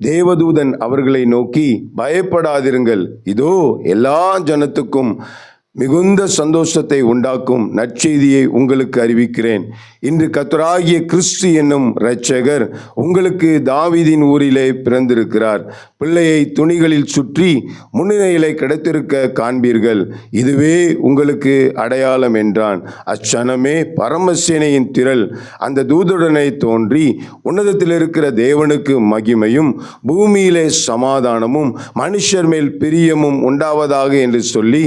தேவதூதன் அவர்களை நோக்கி, பயப்படாதிருங்கள், இதோ எல்லா ஜனத்துக்கும் மிகுந்த சந்தோஷத்தை உண்டாக்கும் நற்செய்தியை உங்களுக்கு அறிவிக்கிறேன். இன்று கர்த்தராகிய கிறிஸ்து என்னும் இரட்சகர் உங்களுக்கு தாவீதின் ஊரிலே பிறந்திருக்கிறார். பிள்ளையை துணிகளில் சுற்றி முன்னிலையிலே கிடத்திருக்க காண்பீர்கள். இதுவே உங்களுக்கு அடையாளம் என்றான். அச்சனமே பரமசேனையின் திரள் அந்த தூதருடனே தோன்றி, உன்னதத்தில் இருக்கிற தேவனுக்கு மகிமையும் பூமியிலே சமாதானமும் மனுஷர் மேல் பிரியமும் உண்டாவதாக என்று சொல்லி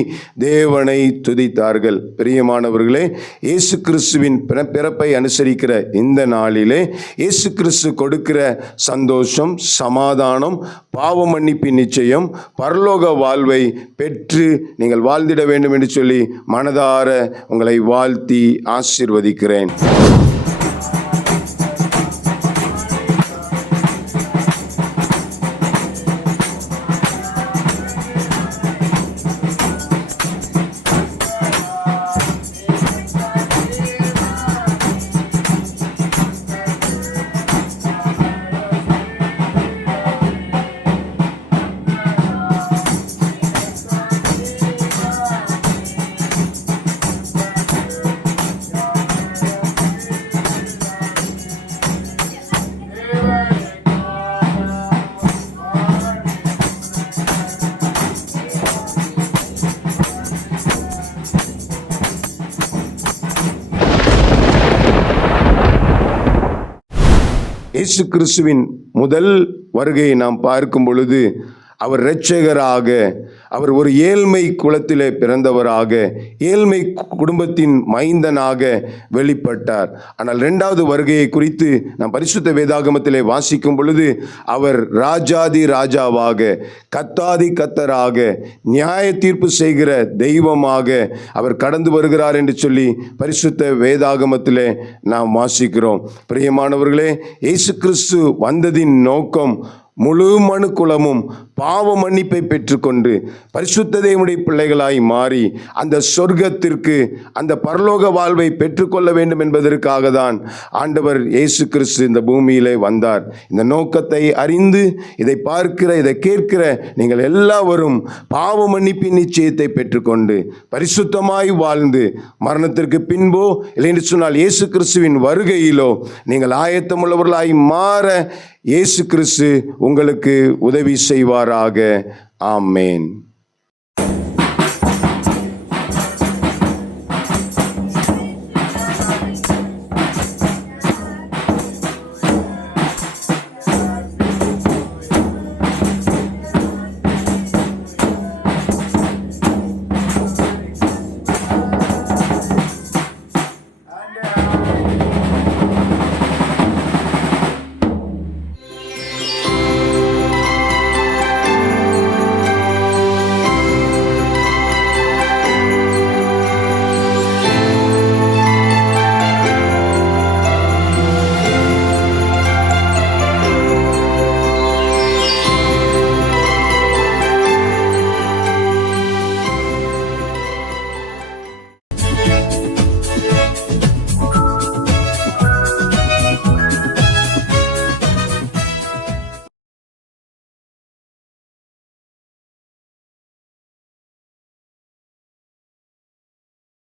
தேவனை துதித்தார்கள். பிரியமானவர்களே, இயேசு கிறிஸ்துவின் பிறப்பை அனுசரிக்கிற இந்த நாளிலே இயேசு கிறிஸ்து கொடுக்கிற சந்தோஷம், சமாதானம், பாவ மன்னிப்பின் நிச்சயம், பரலோக வாழ்வை பெற்று நீங்கள் வாழ்ந்திட வேண்டும் என்று சொல்லி மனதார உங்களை வாழ்த்தி ஆசீர்வதிக்கிறேன். இயேசு கிறிஸ்துவின் முதல் வருகையை நாம் பார்க்கும் பொழுது அவர் இரட்சகராக, அவர் ஒரு ஏழ்மை குலத்திலே பிறந்தவராக, ஏழ்மை குடும்பத்தின் மைந்தனாக வெளிப்பட்டார். ஆனால் இரண்டாவது வருகையை குறித்து நாம் பரிசுத்த வேதாகமத்திலே வாசிக்கும் பொழுது அவர் ராஜாதி ராஜாவாக, கர்த்தாதி கர்த்தராக, நியாய தீர்ப்பு செய்கிற தெய்வமாக அவர் கடந்து வருகிறார் என்று சொல்லி பரிசுத்த வேதாகமத்திலே நாம் வாசிக்கிறோம். பிரியமானவர்களே, இயேசு கிறிஸ்து வந்ததின் நோக்கம் முழு மனு குலமும் பாவ மன்னிப்பை பெற்றுக்கொண்டு பரிசுத்த தேவனுடைய பிள்ளைகளாய் மாறி அந்த சொர்க்கத்திற்கு, அந்த பரலோக வாழ்வை பெற்றுக்கொள்ள வேண்டும் என்பதற்காக தான் ஆண்டவர் இயேசு கிறிஸ்து இந்த பூமியிலே வந்தார். இந்த நோக்கத்தை அறிந்து இதை பார்க்கிற, இதை கேட்கிற நீங்கள் எல்லாவரும் பாவ மன்னிப்பின் நிச்சயத்தை பெற்றுக்கொண்டு பரிசுத்தமாய் வாழ்ந்து மரணத்திற்கு பின்போ இல்லை என்று சொன்னால் இயேசு கிறிஸ்துவின் வருகையிலோ நீங்கள் ஆயத்தமுள்ளவர்களாய் மாற இயேசு கிறிஸ்து உங்களுக்கு உதவி செய்வாராக. ஆமேன்.